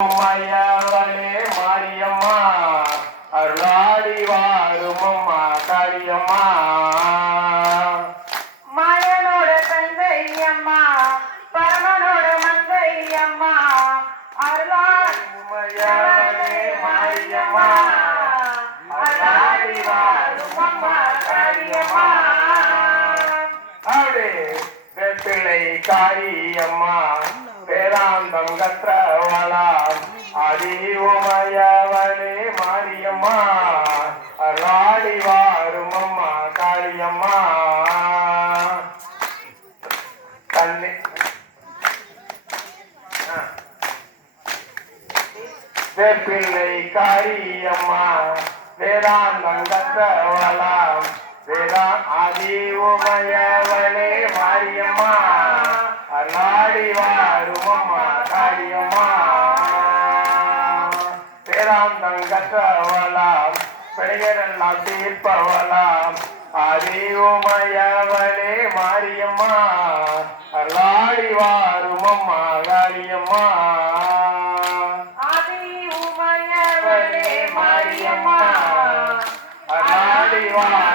மையவளே மாரியம்மா அருளாடி வாரும் அம்மா காளியம்மா மாயனோட தந்தை அம்மா பரமனோட மந்தை அம்மா அருளாடி மையவளே மாரியம்மா அருளாடி வாரும் அம்மா காளியம்மா அப்படி வெப்பிள்ளை காரியம்மா வேதாந்தம் கற்றவளாம் அடி உமையவளே மாரியம்மா அருளாடி வாரும் அம்மா காளியம்மா தன்னை வேப்பிள்ளை காரியம்மா வேதாந்தம் கற்றவளாம் ஆதி உமையவளே மாரியம்மா அருளாடி வாரும் அம்மா காளியம்மா வேதாந்தம் கற்றவளாம் பெயரெல்லாம் தீர்ப்பவளாம் ஆதி உமையவளே மாரியம்மா அருளாடி வாரும் அம்மா காளியம்மா ஆதி உமையவளே மாரியம்மா அருளாடி வாரும்